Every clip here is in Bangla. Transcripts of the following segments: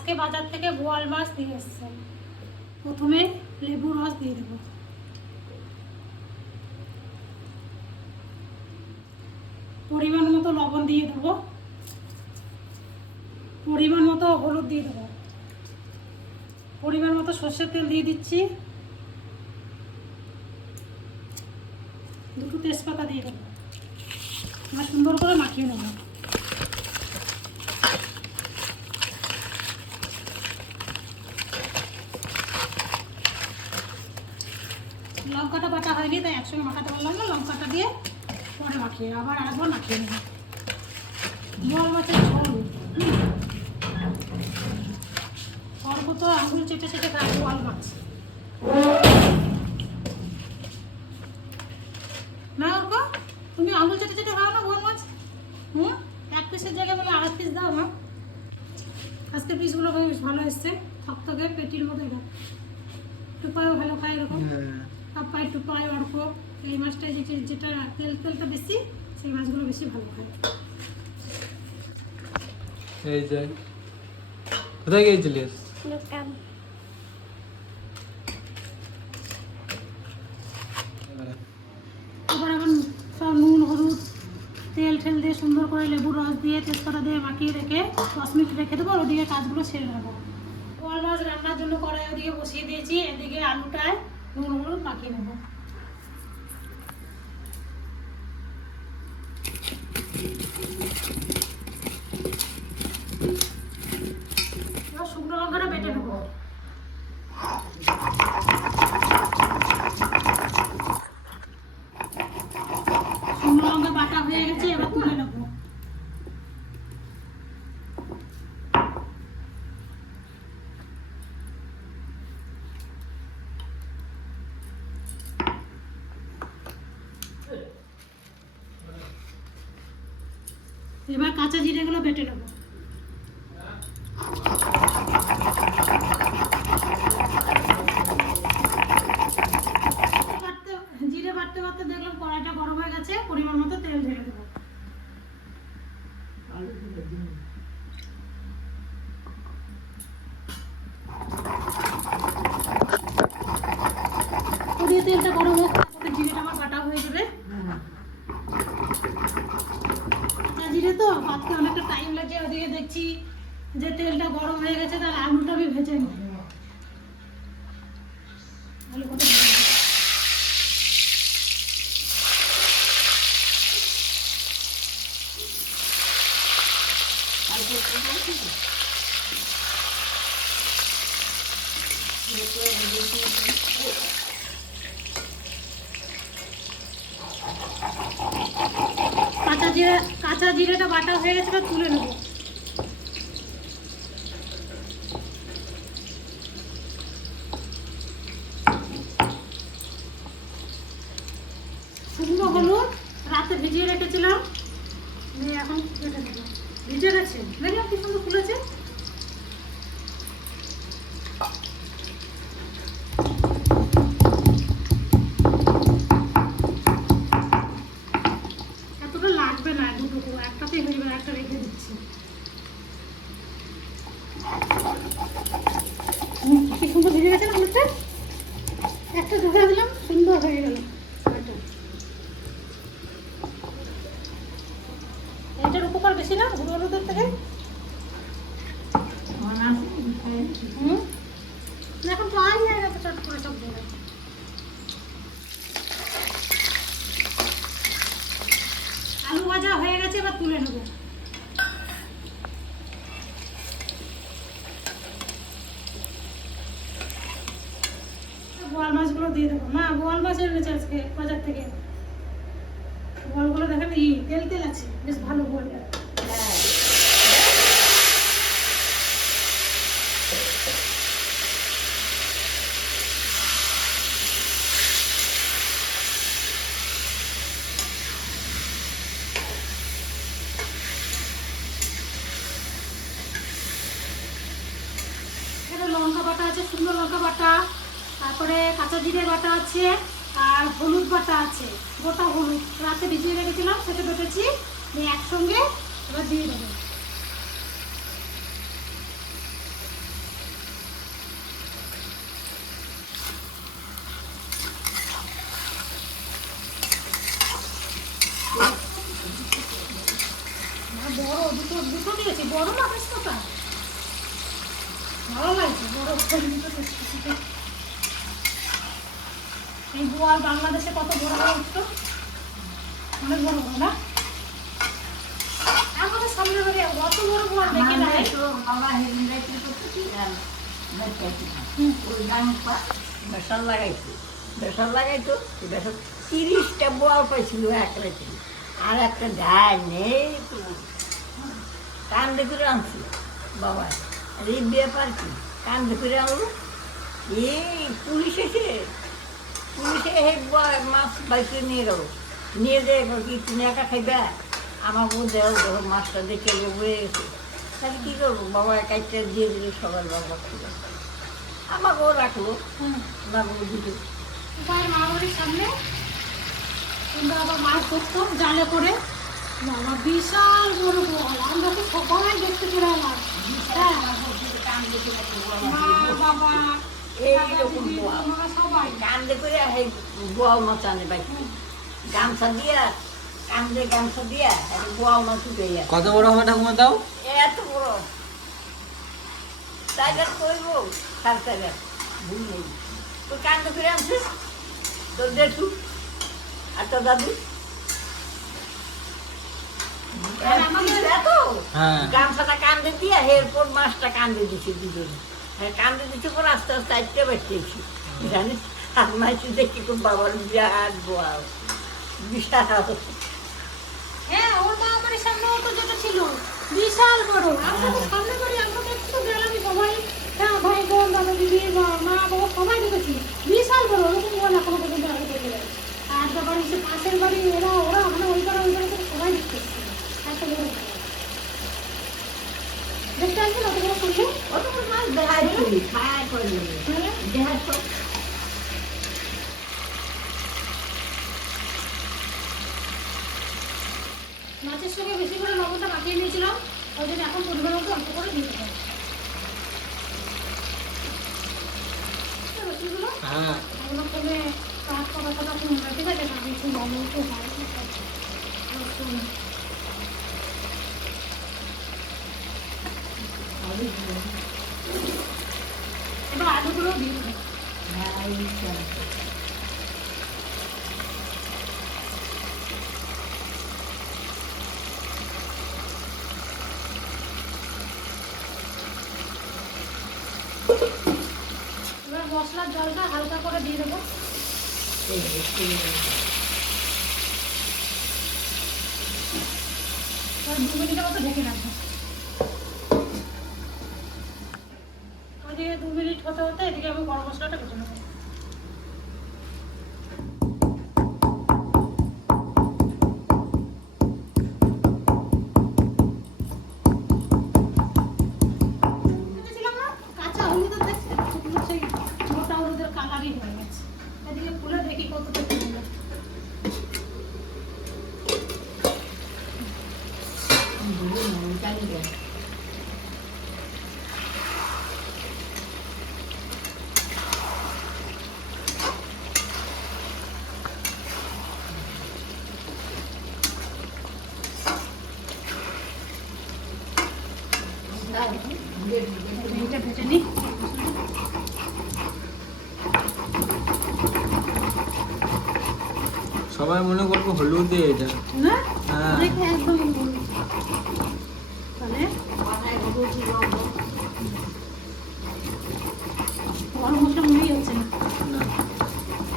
আজকে বাজার থেকে বোয়াল মাছ দিয়ে এসছে। প্রথমে লেবু রস দিয়ে দেবো। পরিমাণ মতো লবণ দিয়ে দেবো। পরিমাণ মতো হলুদ দিয়ে দেবো। পরিমাণ মতো সর্ষের তেল দিয়ে দিচ্ছি। দুটো তেজপাতা দিয়ে দেবো। সুন্দর করে মাখিয়ে নেব লঙ্কাটা হয়নি তাই একসঙ্গে মাখাতে পারলাম না লঙ্কাটা দিয়ে পরে মাখিয়ে আবার আরেকবার মাখিয়ে নেব। জল মাছের ঝোল অল্প তো আঙুল চেটে চেটে খায় জল মাছ না অর্ক তুমি আঙুল চেটে চেটে খাও না বোয়াল মাছ হুম? এক পিসের জায়গায় বলে আড়াই পিস দাও মা। আজকে পিসগুলো বেশ ভালো এসছে থকথকে পেটির মতো এটা টুপায়ও ভালো খায় এরকম। পাপাই টুপাই অর্ক এই মাছটা যেটা যেটা তেল তেলটা বেশি সেই মাছগুলো বেশি ভালো হয়। এই যে কোথায় গিয়েছিলিস? এবার এখন সব নুন হলুদ তেল ঠেল দিয়ে সুন্দর করে লেবুর রস দিয়ে তেজপাতা দিয়ে মাখিয়ে রেখে দশ মিনিট রেখে দেবো ওদিকে কাজগুলো সেরে নেব। বোয়াল মাছ রান্নার জন্য কড়াই ওদিকে বসিয়ে দিয়েছি এদিকে আলুটায় নুন হলুদ মাখিয়ে নেব এবার শুকনো লঙ্কাটা বেটে নেব শুকনো লঙ্কা বাটা হয়ে গেছে এবার তুলে নেব এবার কাঁচা জিরেগুলো বেটে নেব। জিরে বাটতে বাটতে দেখলাম কড়াইটা গরম হয়ে গেছে, পরিমাণ মতো তেল ঢেলে দেবো ওদিকে তেলটা গরম হোক তারপরে জিরেটা আমার বাটা হয়ে যাবে কাঁচা জিরে তো পাততে অনেকটা টাইম লাগে ওদিকে দেখছি যে তেলটা গরম হয়ে গেছে তাহলে আলুটা আমি ভেজে নিই কাঁচা জিরে, কাঁচা জিরেটা বাটা হয়ে গেছে তুলে নেব শুকনো হলুদ রাতে ভিজিয়ে রেখেছিলাম নিয়ে এখন কেটে দেবো ভিজে গেছে দেখলাম কি সুন্দর ফুলেছে এতটা লাগবে না দুটো একটাতেই হয়ে যাবে একটা রেখে দিচ্ছি হুম, কি সুন্দর ভিজে গেছে না হলুদটা একটা ঢোকা দিলাম সুন্দর হয়ে গেল এটা। এটার উপকার বেশি না গুঁড়ো হলুদের থেকে হুম না, এখন পাওয়াই যায় না তো চট করে সব জায়গায় আলু ভাজা হয়ে গেছে এবার তুলে নেব। বোয়াল মাছগুলো দিয়ে দেবো। মা বোয়াল মাছ এনেছে আজকে বাজার থেকে। বোয়ালগুলো দেখেন ই তেল তেল আছে, বেশ ভালো বোয়ালটা এখানে লঙ্কা বাটা আছে শুকনো লঙ্কা বাটা তারপরে কাঁচা জিরে বাটা আছে আর হলুদ বাটা আছে। গোটা হলুদ। রাতে ভিজিয়ে রেখেছিলাম সেটা বেটেছি। একসঙ্গে এবার দিয়ে দেবো ভালো লাগছে বড় বড় জিনিস তো খেতে। এই বোয়াল বাংলাদেশে কত বড় বড় উঠতো অনেক বড় বড় না? আমাদের সামনে অত বড় বোয়াল দেখে নাই। হুম। বেসন লাগাইতো বেসন লাগাইতো বেসন তিরিশটা বোয়াল পাইছিল এক রেখে আর একটা ঢাই নেই কান্দে করে আনছি বাবা। এই ব্যাপার কি? কান্দে করে আনলো? এই পুলিশ এসে পুলিশে এই মাছ বাইকে নিয়ে গেল নিয়ে যেয়ে কি তুমি একা খাইবা বউ দেওয়া যখন মাছটা দেখে বয়ে গেছে তাহলে কী করব বাবা একাইটা দিয়ে দিলে সবার বাবা ছিল আমাকেও রাখল হুম। বাবু দুটো উপায় মা বাড়ির সামনে আবার মাছ ধরতাম জালে করে। বাবা বিশাল বড় বোয়াল আমরা তো সবাই দেখতে এলাম হ্যাঁ। বাবা। এইরকম কান্দে করে এই গোয়াল মাছ আনে ভাই। গামছা দিয়া কান্দে গামছা দিয়া একটা মাছ উঠে কত বড় হবে ঠাকুমা তাও? এত বড়। টাইগার করব? সার টাইগার ভুল নেই। তুই কান্দে করে আনছিস? তোর দেখু। আর তোর দাদু? এত? হ্যাঁ। গামছাটা কান্দে দিয়া এরপর মাছটা কান্দে দিছে দুজনে। হ্যাঁ কান্দে দিছে পর আস্তে আস্তে আইতে বাচ্চেছি জানিস আর মাইছি দেখি খুব বাবার বিরাট গোয়াল। বিশাল হ্যাঁ ওর মা তো যেটা ছিল বিশাল বড়। আমরা তো সামনে বাড়ি আমরা তো একটু গেলামই সবাই। হ্যাঁ ভাই বোন দাদা দিদি মা বাবা সবাই দেখেছি বিশাল বড় ওরকম বল এখনও পর্যন্ত আগে দেখে যায় আর যা বাড়ি পাশের বাড়ি ওরা ওরা মানে ওই পাড়া ওই পাড়া সবাই দেখতে এসেছিল এত বড় বড়। দেখতে আসছেন অত বড় শুনব মাছের সঙ্গে বেশি করে লবণটা মাখিয়ে নিয়েছিলাম ওই জন্য এখন পরিমাণ মতো অল্প করে দিতে হবে হ্যাঁ। ঠিক আছে একটু একটু আলুগুলো এবার মশলার জলটা হালকা করে দিয়ে দেবো। দু মিনিটের মতো ঢেকে রাখব। ওইদিকে দু মিনিট হতে হতে এদিকে আমি গরম মশলাটা বেটে নেব। সবাই মনে করব হলুদ দিয়ে এটা না? হ্যাঁ। একদম হলুদ। গরম মশলা মনেই হচ্ছে না না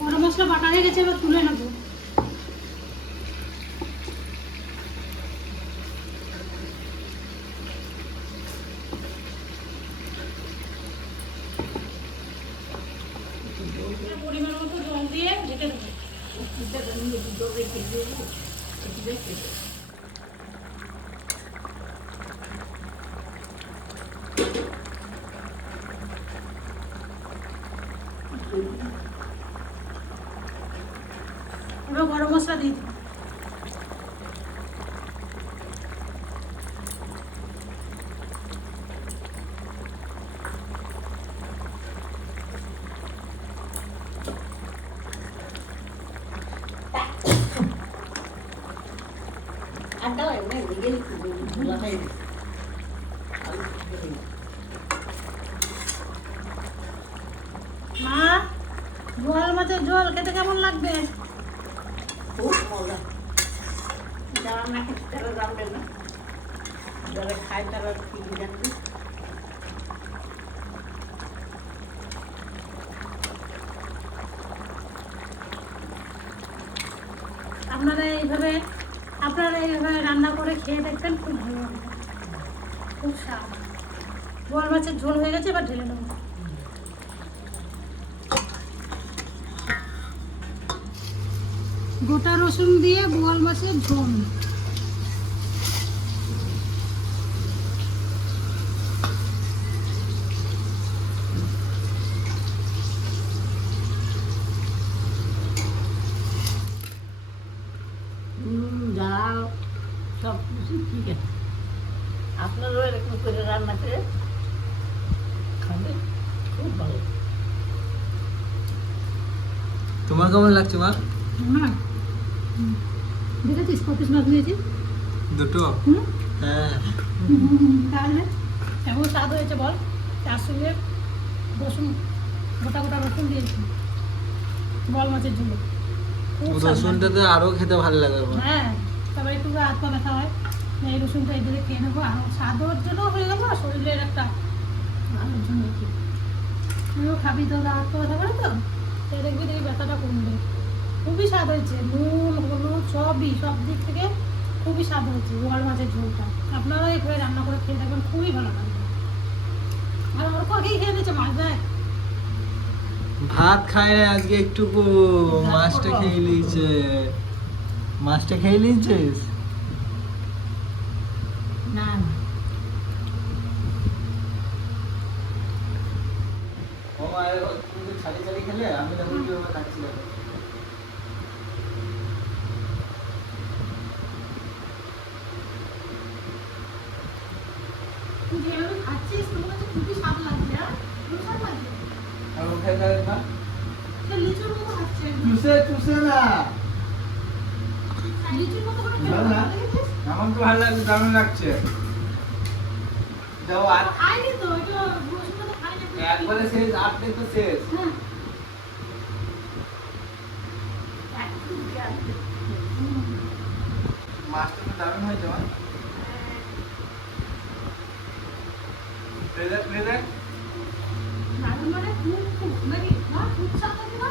গরম মশলা বাটা হয়ে গেছে এবার তুলে নেব পরিমাণ মতো জল দিয়ে ঢেকে দেবো এবার গরম মশলা দিয়ে দিই বোয়াল মাছের ঝোল খেতে কেমন লাগবে? খুব মজা। যারা না খেতে তারা জানবে না। যারা খায় তারা ঠিকই জানবে। আপনারা এইভাবে আপনারা এইভাবে রান্না করে খেয়ে দেখবেন খুব ভালো লাগবে খুব স্বাদ। বোয়াল মাছের ঝোল হয়ে গেছে এবার ঢেলে নেব গোটা রসুন দিয়ে বোয়াল মাছের ঝোল। ডাল সব কিছু ঠিক আছে। আপনারাও এরকম করে রান্না করে খাবে। খুব ভালো। তোমার কেমন লাগছে মা? না দেখেছিস কত মাছ দিয়েছি দুটো? হ্যাঁ। তাহলে কেমন স্বাদ হয়েছে বল। তার সঙ্গে রসুন গোটা গোটা রসুন দিয়েছি বল মাছের খুব রসুনটা তো আরও খেতে ভালো লাগে হ্যাঁ তারপরে একটু হাত ব্যথা হয় এই রসুনটা এদিকে খেয়ে নেব। আর স্বাদর জন্য হয়ে গেল আর শরীরের একটা ভালোর জন্য কি। তুইও খাবি তো হাত ব্যথা করে তো? তাই দেখবি এই ব্যথাটা কমবে। খুবই স্বাদ হয়েছে। নুন হলুদ সবই সব দিক থেকে খুবই স্বাদ হয়েছে বোয়াল মাছের ঝোলটা। আপনারা এভাবে রান্না করে খেয়ে দেখবেন খুবই ভালো লাগবে। আর ওর আগেই খেয়ে নিয়েছে মাছ দেয় ভাত খায় না আজকে একটুকু মাছটা খেয়ে নিয়েছে। মাছটা খেয়ে নিয়েছিস? না ও মা এরকম তুমি ছাড়ি ছাড়ি খেলে? আমি তখন কীভাবে খাচ্ছিলাম তুই যেভাবে খাচ্ছিস তোর কাছে খুবই স্বাদ লাগছে হ্যাঁ? খুব স্বাদ লাগছে আর ও খেয়ে না চুষে চুষে না। আমার তো ভালো লাগছে দারুণ লাগছে। যাও আর একবারে শেষ তো শেষ। হ্যাঁ। দিই। মাছটা তো দারুণ হয়েছে মা। দেখ দেখ మరి నాకు ఉత్సాహంగా